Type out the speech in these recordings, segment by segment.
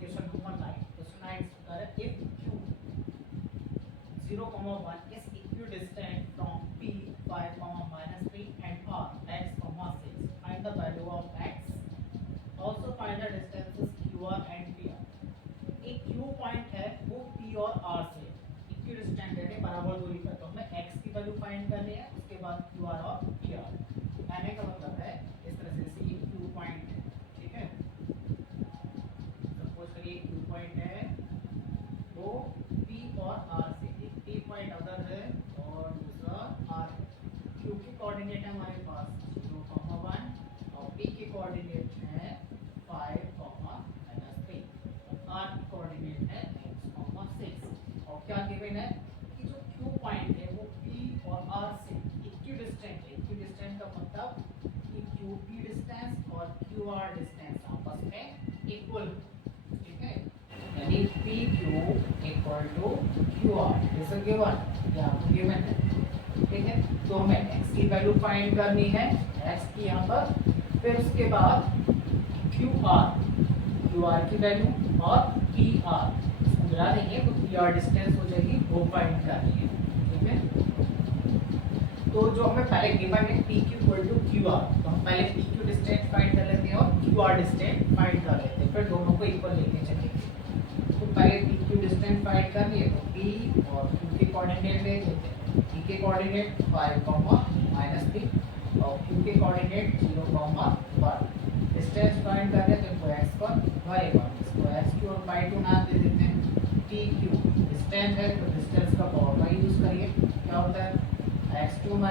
Question number 9 question 9 इस प्रकार है if q 0,1 is equidistant from p 5, -3 and r x, 6. Find the value of x. Also find the distances qr and pr. एक q point है वो p और r से equidistant है, बराबर दूरी पर, तो हमें x की वैल्यू फाइंड करनी है, उसके बाद qr और pr। कहने का मतलब है इस तरह से, जैसे ये q पॉइंट है, ठीक है, सपोज करिए q पॉइंट है वो p और r से, एक p पॉइंट उधर है और दूसरा r है। q के कोऑर्डिनेट है हमारे पास 0,1 और p के कोऑर्डिनेट है 5, -3 और r की कोऑर्डिनेट है x, 6। और क्या गिवन है कि जो q पॉइंट है वो p और r से इक्विडिस्टेंट है। इक्विडिस्टेंट का मतलब कि qp डिस्टेंस और qr डिस्टेंस आपस में इक्वल, ठीक है, यानी pq इक्वल टू qr, जैसे गिवन, ये आपको गिवन है, ठीक है। तो हमें x की वैल्यू फाइंड करनी है, x की यहाँ पर, फिर उसके बाद qr की वैल्यू और pr मिला देंगे तो pr डिस्टेंस हो जाएगी, वो फाइंड करनी है, ठीक है। तो जो हमें पहले गिवन है pq इक्वल टू qr, तो हम पहले pq डिस्टेंस फाइंड कर लेते हैं और qr डिस्टेंस फाइंड कर लेते हैं, फिर दोनों को इक्वल लेके चलेंगे। तो पहले pq डिस्टेंस फाइंड कर लिए तो p और q के कोऑर्डिनेट ले लेते हैं। p के कोऑर्डिनेट 5, -3 और q के कोऑर्डिनेट 0,1। डिस्टेंस फाइंड कर लेते हैं तो x पर y1, इसको x और y2 नाम दे देते हैं। pq डिस्टेंस है तो डिस्टेंस का फॉर्मूला यूज करिए, क्या होता है x2 -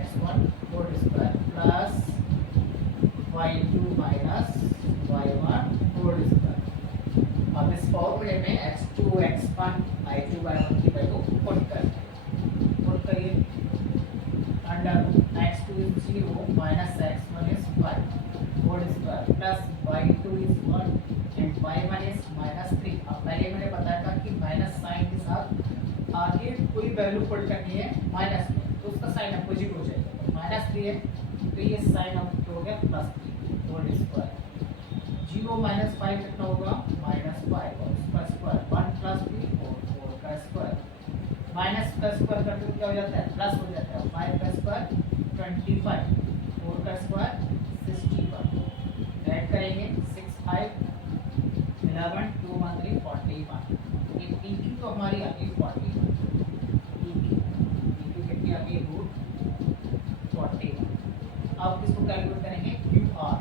x1 whole square plus y2 - y1 whole square. अब इस फॉर्मूले में x2 x1 y2 y1 की वैल्यू पुट करिए। Under x2 is 0 x1 is 5 whole square plus y2 is 1 and y1 is -3। अब पहले मैंने बताया था कि माइनस साइन के साथ आगे कोई वैल्यू पुट करनी है माइनस में, तो उसका साइन अपोजिट हो जाएगा। तो -3 है तो ये साइन अपोजिट हो गया +3 होल स्क्वायर। 0 - 5 कितना होगा -5 और उसका स्क्वायर 1 + 3 4 का स्क्वायर, माइनस का स्क्वायर करते तो क्या हो जाता है प्लस हो जाता है। 5 का स्क्वायर 25, 4 का स्क्वायर 61, ऐड करेंगे 6 5 11 2 1 3 41। ये pq तो हमारी आ गई 41, pq कितनी आ गई √41। अब किसको कैलकुलेट करेंगे qr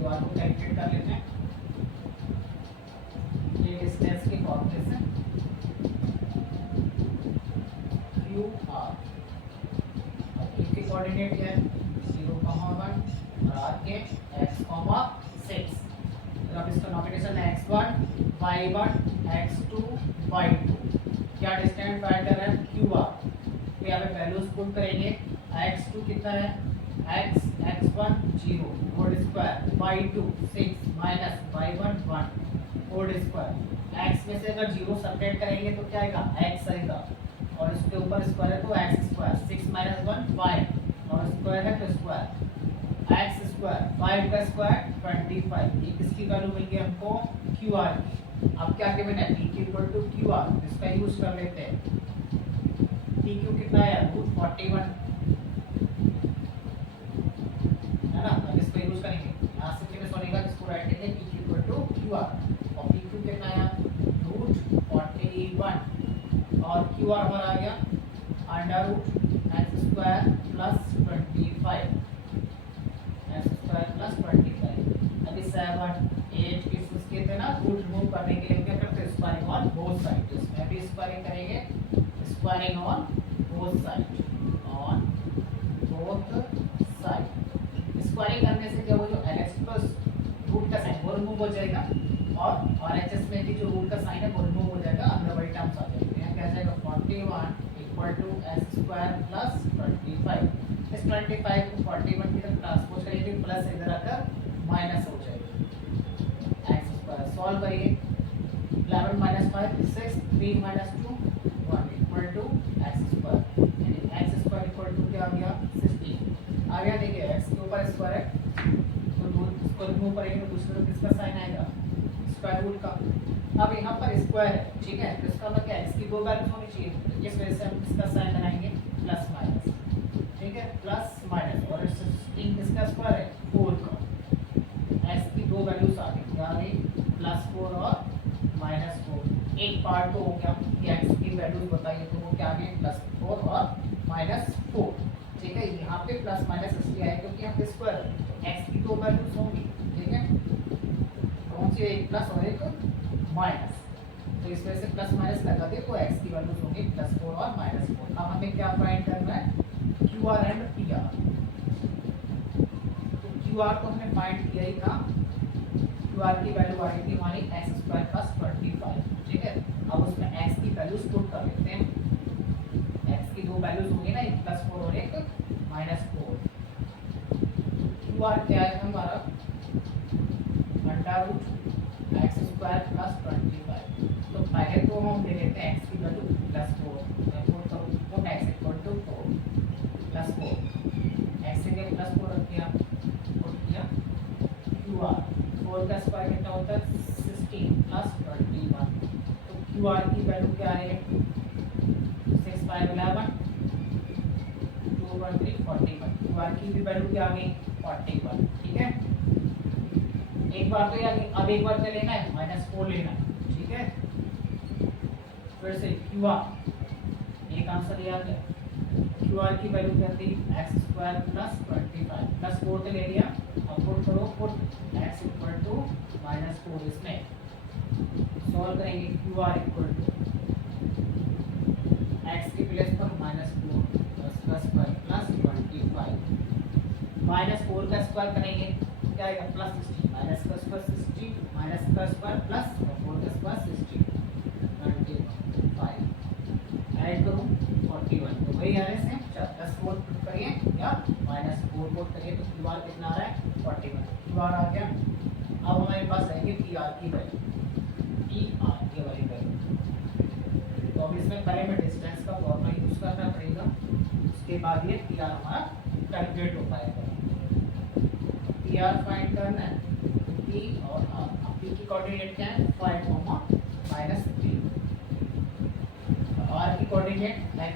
को कैलकुलेट कर लेते हैं। ये डिस्टेंस के फॉर्मूले से qr, अब q के कोऑर्डिनेट क्या है 0,1 और r के x, 6। अब इसका नोटेशन है x1 y1 x2 y2। क्या डिस्टेंस फाइंड कर रहे हैं qr, तो यहाँ पे वैल्यूज पुट करेंगे। x2 कितना है x1 0 whole square, y2 6 minus y1 1 whole square. x में से अगर 0 सब्ट्रैक्ट करेंगे तो क्या आएगा x आएगा, और इसके ऊपर स्क्वायर है तो x स्क्वायर, 6 - 1 5 और स्क्वायर है तो स्क्वायर x स्क्वायर, 5 का स्क्वायर 25। ये किसकी वैल्यू मिल गई हमको qr की। अब क्या गिवन है pq इक्वल टू qr, इसका यूज कर लेते हैं। pq कितना है √41 है ना, अब इसको यूज करेंगे। यहाँ से कितने सोनेगा इसको राइट करेंगे pq इक्वल टू qr, और pq कितना है √41 और qr हमारा आ गया √x square plus 25 x square plus 25। अभी 7 8 इसके थे ना, रूट रिमूव करने के लिए क्या करते हैं स्क्वायरिंग ऑन बोथ साइड। इसमें भी स्क्वायरिंग करेंगे, squaring on both side, on both side. Squaring करने से क्या हो, जो एलएच प्लस रूट का साइन वो रिमूव हो जाएगा और आरएचएस में भी जो रूट का साइन है वो रिमूव हो जाएगा, अंदर वाली टर्म्स आ जाएंगे। यहाँ क्या जाएगा 41 equal to x square plus 25। इस 25 को 41 की तरफ ट्रांसपोज करेंगे, प्लस इधर आकर माइनस हो जाएगा। x स्क्वायर सॉल्व करिए, 11 - 5 6 3 - 2 1 इक्वल टू x स्क्वायर, यानी x स्क्वायर इक्वल टू क्या आ गया 16 आ गया। देखिए x के ऊपर स्क्वायर है तो इसको रिमूव मूव करेंगे तो दूसरी तरफ किसका साइन आएगा, स्क्वायर रूट का। अब यहाँ पर स्क्वायर है, ठीक है, तो इसका मतलब क्या है, इसकी दो वैल्यूज होनी चाहिए, तो इस वजह से हम इसका साइन लगाएंगे प्लस माइनस, ठीक है, प्लस माइनस, और स्ट्रिंग किसका स्क्वायर है, 4 का। एक्स की दो वैल्यूज आ गई, क्या आ गई, +4 और -4। एक पार्ट तो हो गया कि एक्स की वैल्यूज बताइए, तो वो क्या आ गई, +4 और -4, ठीक है। यहाँ पे प्लस माइनस इसलिए आया क्योंकि यहाँ पे स्क्वायर एक्स की दो वैल्यूज होंगी, ठीक है, कौन सी, एक प्लस और एक माइनस, तो इस वजह से प्लस माइनस लगा दे तो एक्स की वैल्यूज होंगी +4 और -4। अब हमें क्या फाइंड करना है, Q R and P R. तो क्यू आर तो हमने फाइंड किया ही था, क्यू आर की वैल्यू आ रही थी हमारी x² + 25, ठीक है। अब उसमें x की वैल्यूज पुट कर लेते हैं, x की दो वैल्यूज होंगी ना, एक +4 और एक -4। क्यू आर क्या है हमारा, √x² + 25। तो पहले तो हम ले लेते हैं x की वैल्यू +4, मैं पुट करूँ तो x = 4 +4, x से क्या +4 रख दिया, पुट किया, क्यू आर 4 का स्क्वायर कितना होता है, 16 + 21। तो क्यू आर की वैल्यू क्या है, 6 × 5 = 11, 2 × 3 41। क्यू आर की भी वैल्यू क्या आ गई, 41, ठीक है। एक बार तो यार, अब एक बार क्या लेना है, -4 लेना है, ठीक है। फिर से क्यू आर, एक आंसर याद है, क्यू आर की वैल्यू क्या थी, x² + 25, +4 तो ले लिया, अब पुट करो, पुट x = -4, इसमें सॉल्व करेंगे, क्यू आर = x की प्लेस पर -4 +4 का स्क्वायर करेंगे तो क्या आएगा, +16, माइनस का स्क्वायर 16, माइनस का स्क्वायर प्लस 4 का स्क्वायर 16, 25 ऐड करूँ 41, तो वही आ रहे हैं, +4 पुट करिए या -4 पुट करिए, तो क्यू आर कितना आ रहा है, 41, क्यू आर आ गया। अब हमारे पास आएगी पी आर की वैल्यू, पी आर की वैल्यू, तो अब इसमें पहले में डिस्टेंस का फॉर्मूला यूज करना पड़ेगा, उसके बाद ये पी आर हमारा कैलकुलेट हो पाएगा। पी आर फाइंड करना है, पी और आर, पी की कोऑर्डिनेट क्या है, 5, -3, आर की कोऑर्डिनेट x,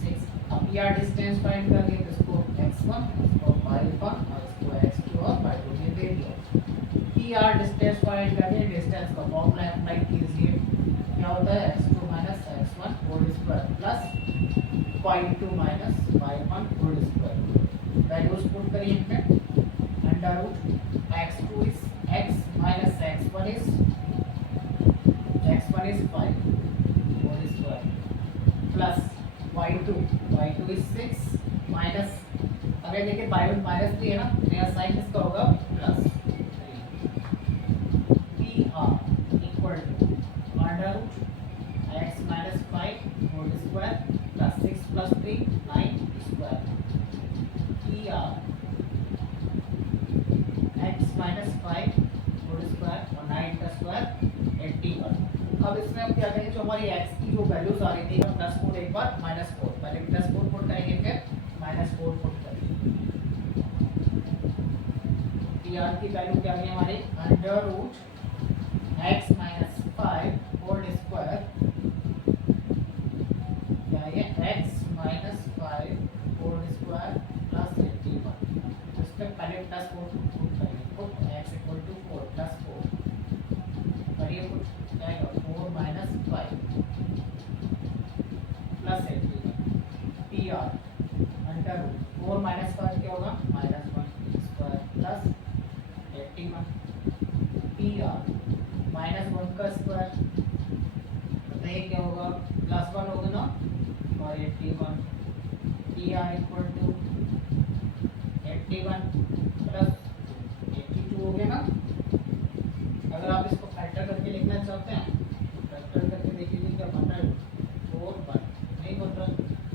6। अब पी आर डिस्टेंस फाइंड करके इसको x1, इसको y1 और इसको x2 और y2 में दे दिया। पी आर डिस्टेंस फाइंड करके डिस्टेंस का फॉर्मूला अप्लाई कीजिए, क्या होता है, x2 - x1 whole square plus y2 - y1 whole square, values put करिए इसमें, √x2 is x minus x1 is 5 whole square plus y2 is 6 minus, अगर देखिए y1 -3 है ना, नया साइन इसका होगा plus, P R equal to √x - 5 whole square plus 6 + 3 9 square, P R x - 5 whole square और 9 का स्क्वायर 81। अब इसमें हम क्या करेंगे, जो हमारी x की जो वैल्यूज आ रही थी, +4 एक बार -4, पहले +4 पुट करेंगे फिर -4 पुट करेंगे, पी आर की वैल्यू क्या है हमारे, √x - 5 होल स्क्वायर, क्या है, x - 5 होल स्क्वायर प्लस 81। इसमें पहले +4 पुट करेंगे, पुट x = 4 +4 करिए, पुट क्या आएगा, 4 - 5 प्लस 81, पी आर √4 - 5 क्या होगा, -1 स्क्वायर प्लस 81, पी आर -1 का स्क्वायर, बताइए क्या होगा, +1 होगा ना, और 81, पी आर = 81 प्लस 82 हो गया ना। अगर आप इसको फैक्टर करके लिखना चाहते हैं, फैक्टर करके देख लीजिए क्या बन रहा है, 4 1 नहीं बन रहा,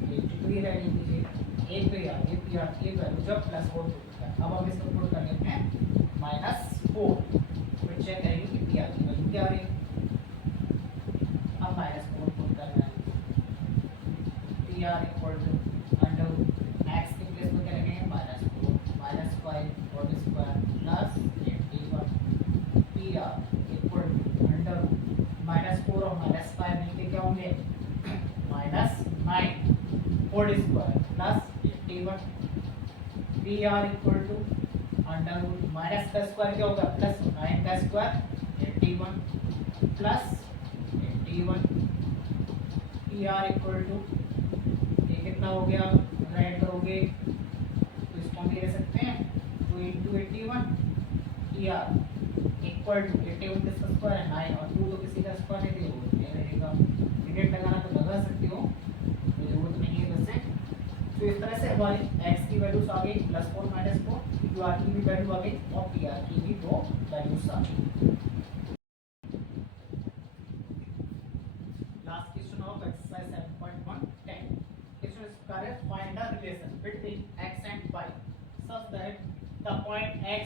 82 ही रहने दीजिए, एक तो यार ये पी आर की वैल्यू जब +4 है। अब हम इसको पुट कर लेते हैं -4, फिर चेक करेंगे कि पी आर की वैल्यू क्या आ रही है। अब -4 पुट करना है, पी आर = x की प्लेस में क्या रखेंगे, -4 - 5 whole square plus 81 T R equal to under -4 और -5 मिलके क्या होंगे -9 whole square plus 81 P R equal to under root minus का स्क्वायर क्या होगा प्लस 9 का square 81 plus 81 P R equal to ये कितना हो गया राइट करोगे तो इसको हम ले सकते हैं 2 into 81 P R equal to 81 किसका स्क्वायर है 9 और 2 तो किसी का स्क्वायर नहीं है ये रहेगा डिवाइड लगाना तो लगा सकते हो तो जरूरत नहीं है वैसे। तो इस तरह से हमारी x की वैल्यूज आ गई +4 -4 क्यू आर की भी वैल्यू आ गई और पी आर की भी दो वैल्यूज आ गई। Last question of exercise 7.1 10 question इस प्रकार है find the relation between x and y such that the point x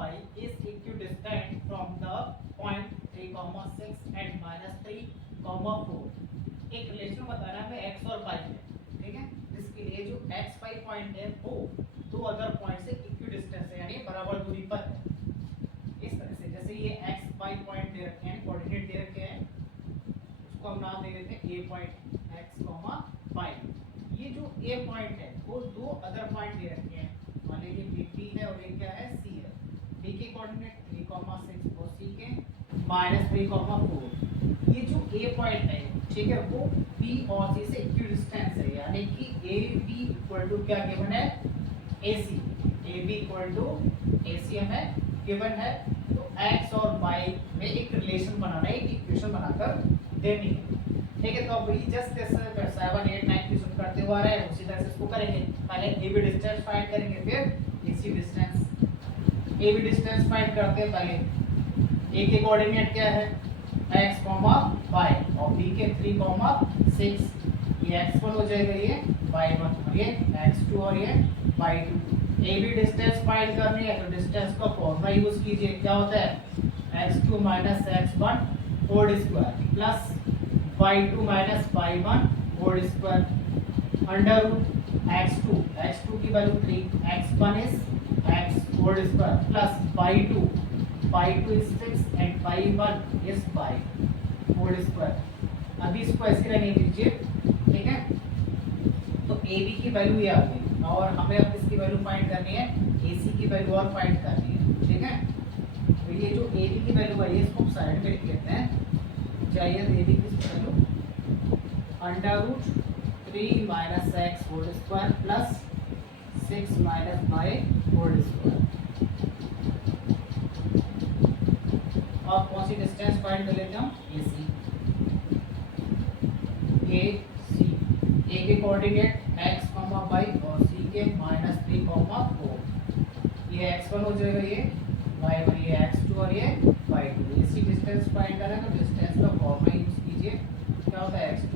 y is equidistant from the point 3 6 and -3 4। एक रिलेशन बताना है x और y में, ठीक है, जिसके लिए जो x y पॉइंट है वो दो अदर पॉइंट से इक्विडिस्टेंस है यानी बराबर दूरी पर है। इस तरह से जैसे ये x y पॉइंट दे रखे हैं कोऑर्डिनेट दे रखे हैं उसको हम नाम दे देते हैं a पॉइंट x y। ये जो a पॉइंट है वो दो अदर पॉइंट दे रखे हैं, मान लीजिए b है और ये क्या है c है। b के कोऑर्डिनेट 3 6 और c के -3 4। ये जो a पॉइंट है ठीक है वो b और c से इक्विडिस्टेंस है यानी कि ab इक्वल टू क्या गिवन है ac ab equal to ac हमें गिवन है। तो x और y में एक रिलेशन बनाना है, एक इक्वेशन बनाकर देनी है, ठीक है। तो अब ये जस्ट 7 8 9 की शुरू करते हुए आ रहे हैं उसी तरह से इसको करेंगे। पहले ab डिस्टेंस फाइंड करेंगे फिर ac distance. ab distance find करते हैं पहले a के कोऑर्डिनेट क्या है x y और b के 3 6। ये x1 हो जाएगा ये y1 और ये x2 और ये y2। ab डिस्टेंस फाइंड करनी है तो डिस्टेंस का फॉर्मूला यूज कीजिए, क्या होता है x2 x1 whole square plus y2 y1 whole square under root x2 की value 3 x1 is x whole square plus y2 is 6 and y1 is y whole square. अभी इसको ऐसे रहने दीजिए, ठीक है। तो AB की वैल्यू ये आ गई और हमें अब इसकी वैल्यू फाइंड करनी है AC की वैल्यू और फाइंड करनी है, ठीक है। तो ये जो AB की वैल्यू है इसको साइड में लिख लेते हैं। चाहिए AB की value under root 3 x whole square plus 6 y whole square. और कौन सी डिस्टेंस फाइंड कर लेते हैं AC के कोऑर्डिनेट x y और c के -3 4। ये x1 हो जाएगा ये y1 ये x2 और ये y2। AC डिस्टेंस फाइंड करें तो डिस्टेंस का फॉर्मूला यूज कीजिए, क्या होता है x2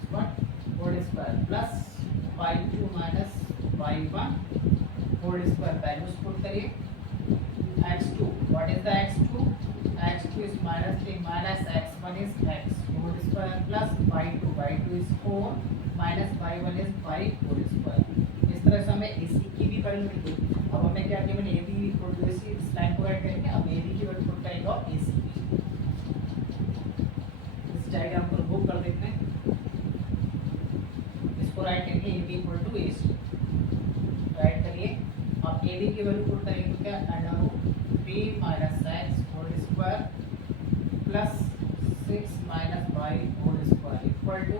x1 whole square plus y2 y1 whole square. Values put करिए x2 what is the x2 is -3 x1 is x whole square plus y2 is 4 minus y1 is y whole square। इस तरह से हमें AC की भी value मिली। अब हमें क्या given AB equal to AC इस लाइन को राइट करेंगे। अब AB की वैल्यू पुट करेंगे और AC की इस डायग्राम को रिमूव कर देते हैं, इसको राइट करेंगे AB equal to AC write करिए। अब AB की वैल्यू पुट करेंगे तो क्या under root 3 x whole square plus 6 y whole square equal to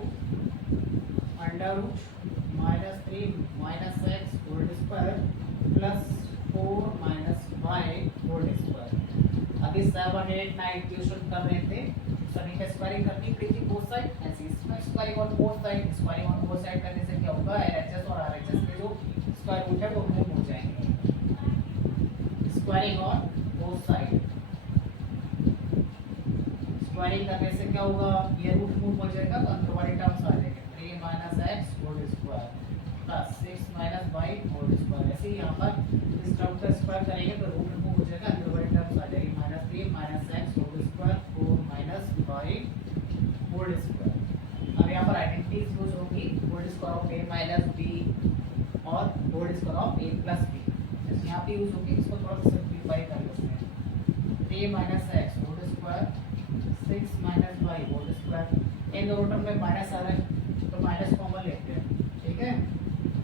under root -3 x whole square plus 4 y whole square. अभी 7 8 9 क्वेश्चन कर रहे थे, सभी का स्क्वायरिंग करनी पड़ी थी बोथ साइड। ऐसे इसमें squaring on both side, squaring on both side करने से क्या होगा LHS और RHS के जो स्क्वायर रूट है वो रिमूव हो जाएंगे। Squaring on both side, squaring करने से क्या होगा ये रूट रिमूव हो जाएगा तो अंदर वाले टर्म्स आ जाएंगे 3 x whole square plus 6 y whole square. ऐसे ही यहाँ पर इस टर्म का स्क्वायर करेंगे तो रूट रिमूव हो जाएगा, अंदर वाले टर्म्स आ जाएगी -3 x whole square 4 y whole square. अब यहाँ पर आइडेंटिटीज यूज होगी whole square of a minus b और whole square of a plus b, यहाँ पे यूज होगी। इसको थोड़ा सा सिंपलीफाई कर लेते हैं। A minus x whole square 6 minus Y whole square. इन दोनों टर्म में माइनस आ रहा है तो माइनस कॉमन लेते हैं, ठीक है।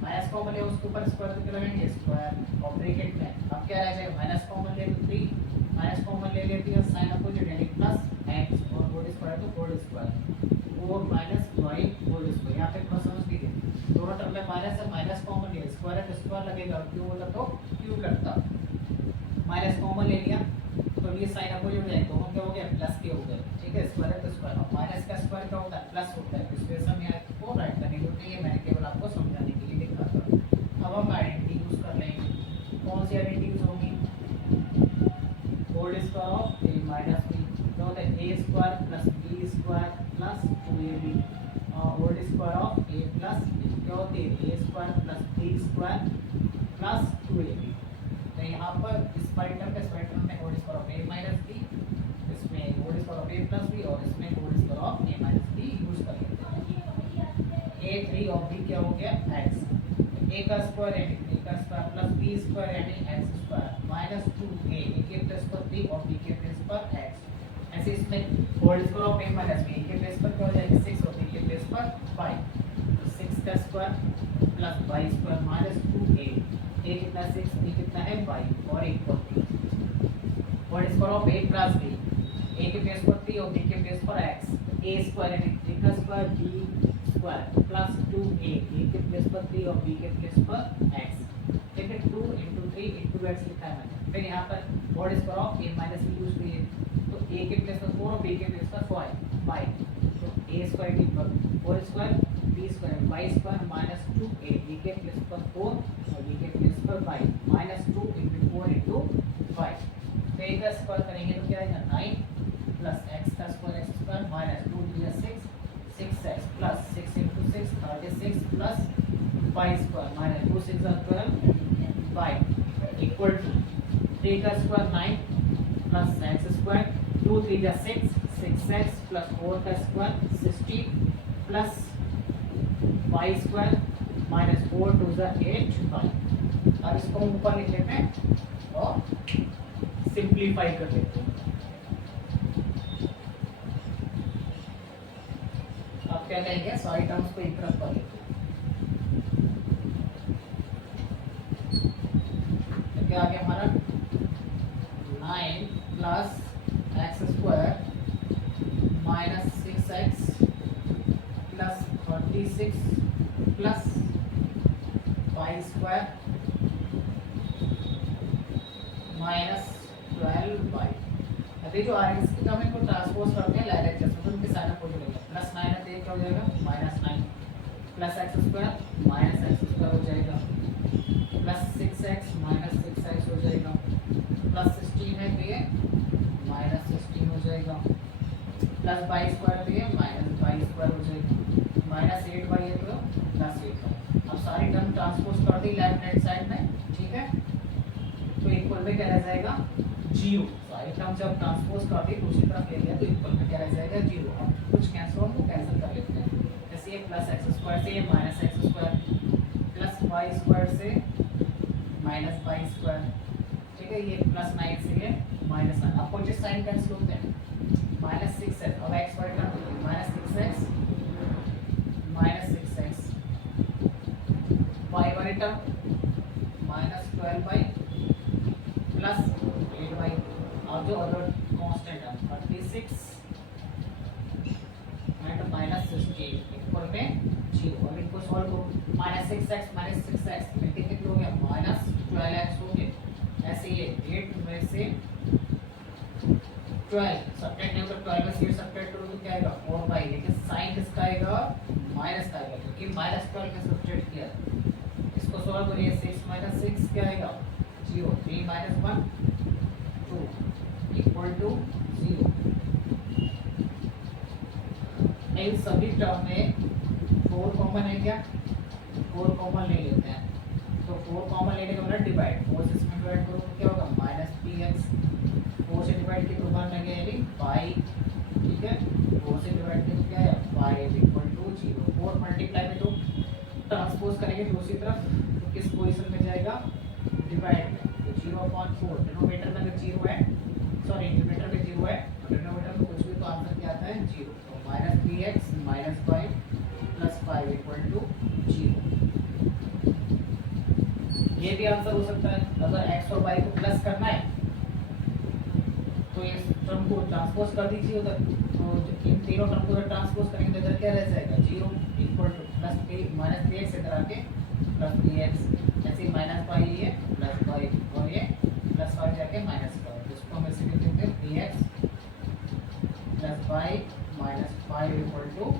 माइनस कॉमन ले उसके ऊपर स्क्वायर करके लगाएंगे स्क्वायर और ब्रैकेट में अब क्या रह जाएगा माइनस कॉमन ले तो 3 माइनस कॉमन ले लेती है साइन अपोजिट यानी प्लस एक्स और होल स्क्वायर तो whole square 4 minus Y whole square. यहाँ पे थोड़ा समझ लीजिए दोनों टर्म में माइनस है माइनस कॉमन लिया स्क्वायर है तो स्क्वायर लगेगा क्यों बोला तो क्यूब लगता। माइनस कॉमन ले लिया तो ये साइन अपोजिट हो जाएगा दोनों क्या हो गया प्लस के हो गए, ठीक है। स्क्वायर है तो स्क्वायर और माइनस का स्क्वायर क्या होता है प्लस होता है। इस वजह से मैं आपको राइट करने की जरूरत नहीं है, मैंने केवल आपको समझाने के लिए लिखा था। अब हम आइडेंटिटी यूज कर लेंगे। कौन सी आइडेंटिटी यूज होगी whole square of a minus b तो होता है a square plus b square plus 2ab और whole square of a plus b क्या होती है a square plus b square plus 2ab। तो यहाँ पर इस टर्म में whole square of a minus b, इसमें whole square of a plus b और इसमें whole square of a minus b use कर लेते हैं। a 3 और b क्या हो गया x a का स्क्वायर यानी a का स्क्वायर प्लस b स्क्वायर यानी x स्क्वायर माइनस 2a के प्लेस पर b और b के प्लेस पर x। ऐसे इसमें whole square of a minus b के प्लेस पर क्या हो जाएगा 6 और b के प्लेस पर 5 तो 6 का square plus y square minus 2a a कितना 6 b कितना है y और equal whole square of a plus b a के प्लेस पर 3 और b के प्लेस पर x a स्क्वायर यानी 3 का square b square plus 2a के प्लेस पर 3 और b के प्लेस पर x, ठीक है। 2 × 3 × x लिखा है मैंने। फिर यहाँ पर whole square of a minus b use करिए तो a के प्लेस पर 4 और b के प्लेस पर 5 तो a square equal whole square b square y square minus 2a b के प्लेस पर 4 और b के प्लेस पर 5 माइनस 2 × 4 × 5 तो a का स्क्वायर करेंगे तो क्या आएगा 9 प्लस x का square x square minus 2 × 6x plus 6 × 6 36 plus 5 square minus 2 6 12 5 equal to 3 का square 9 plus x square 2 3 6 6x plus 4 का स्क्वायर 16 प्लस 5 स्क्वायर माइनस 4 2 8 5। अब इसको हम ऊपर लिख लेते हैं और सिंप्लीफाई कर लेते हैं। अब क्या कहेंगे सारी टर्म्स को एक तरफ कर लेते हैं तो क्या आ गया हमारा 9 plus x square minus 6x plus 36 plus 5 square minus 12y। अभी जो आर एक्स की टर्म है को ट्रांसपोज करते हैं लाइन एक्सिस में उनके साइन अपोजिट हो जाएगा प्लस 9 है तो ये क्या हो जाएगा minus 9 plus x square minus X square हो जाएगा प्लस 6x माइनस 6x हो जाएगा प्लस 16 है तो ये माइनस 16 हो जाएगा प्लस 22 स्क्वायर तो ये माइनस 22 स्क्वायर हो जाएगा माइनस 8y है तो प्लस 8y। अब सारी टर्म ट्रांसपोज कर दी लेफ्ट हैंड साइड में, ठीक है। तो इक्वल में क्या रह जाएगा 0। सारी टर्म जब ट्रांसपोज कर दी दूसरी तरफ ले लिया तो इक्वल में क्या रह जाएगा 0। अब कुछ कैंसिल हो तो कैंसिल कर लेते हैं। जैसे ये प्लस एक्स स्क्वायर से ये minus X square plus Y square से माइनस वाई स्क्वायर, ठीक है। ये प्लस 9 से ये माइनस 9 अपोजिट साइन कैंसिल होते हैं माइनस 6x अब x y term minus 6x minus 6x y वाली term minus 12y plus 8y। अब जो अदर कांस्टेंट है 36 एंड माइनस 16 इक्वल में 0। अब इनको सॉल्व करो माइनस 6x में कितने हो गया माइनस 12x हो गया। ऐसे ये 8 में से 12 सब्ट्रैक्ट नहीं होगा 12 में से सब्ट्रैक्ट करो तो क्या आएगा 4y, लेकिन साइन किसका आएगा माइनस का आएगा क्योंकि माइनस 12 में सब्ट्रैक्ट किया। इसको सॉल्व करिए 6 माइनस 6 क्या आएगा 0 3 माइनस 1 2 इक्वल टू 0। इन सभी टर्म में 4 कॉमन है क्या 4 कॉमन ले लेते हैं तो 4 कॉमन लेने का मतलब डिवाइड 4 से इसमें डिवाइड करो तो क्या होगा माइनस 3x 4 से डिवाइड किया तो 1 लगे यानी y, ठीक है। 4 से डिवाइड किया तो क्या है y इक्वल टू 0। 4 मल्टीप्लाई में तो ट्रांसपोज करेंगे दूसरी तरफ तो किस पोजीशन में जाएगा डिवाइड में तो 0/4 डिनोमिनेटर में अगर 0 है सॉरी ये भी आंसर हो सकता है। अगर x और y को प्लस करना है तो ये टर्म को ट्रांसपोज कर दीजिए उधर, तो इन तीनों टर्म को अगर ट्रांसपोज करेंगे तो इधर क्या रह जाएगा 0 equal two plus 3 minus 3x इधर आके प्लस 3x, ऐसे माइनस y ये प्लस y और ये प्लस y जाके माइनस y, इसको हम ऐसे लिख देते हैं 3x plus y minus 5 equal to